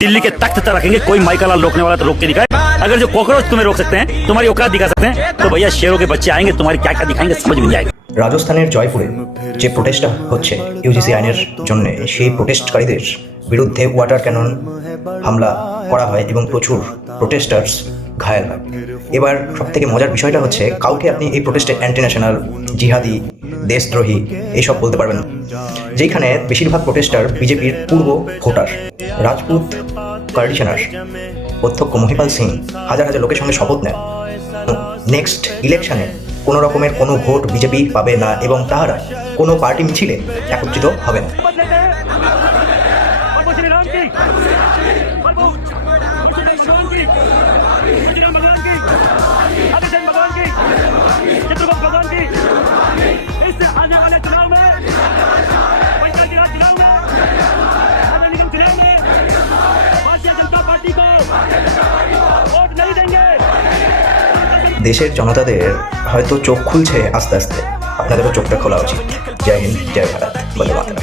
दिल्ली के तख्त तक रखेंगे, कोई माइका लाल रोकने वाला तो रोक के दिखाए। अगर जो कॉकरोच तुम्हें रोक सकते हैं, तुम्हारी औकात दिखा सकते हैं, तो भैया शेरों के बच्चे आएंगे, तुम्हारी क्या क्या दिखाएंगे समझ में जाएगा। রাজস্থানের জয়পুরে যে প্রোটেস্টটা হচ্ছে ইউজিসি আইনের জন্য, সেই প্রোটেস্টকারীদের বিরুদ্ধে ওয়াটার ক্যানন হামলা করা হয় এবং প্রচুর প্রোটেস্টার্স ঘায়াল হয়। এবার সবথেকে মজার বিষয়টা হচ্ছে, কাউকে আপনি এই প্রোটেস্টে অ্যান্টি ন্যাশনাল, জিহাদি, দেশদ্রোহী এইসব বলতে পারবেন না। যেখানে বেশিরভাগ প্রোটেস্টার বিজেপির পূর্ব ভোটার। রাজপুত কন্ডিশনার অধ্যক্ষ মহিপাল সিং হাজার হাজার লোকের সঙ্গে শপথ নেন নেক্সট ইলেকশনে কোনো রকমের কোনো ভোট বিজেপি পাবে না এবং তাহারা কোনো পার্টি মিছিলে একত্রিত হবে না। দেশের জনতাদের হয়তো চোখ খুলছে আস্তে আস্তে, আপনাদেরও চোখটা খোলা উচিত। জয় হিন্দ, জয় ভারত, বন্দে মাতরম।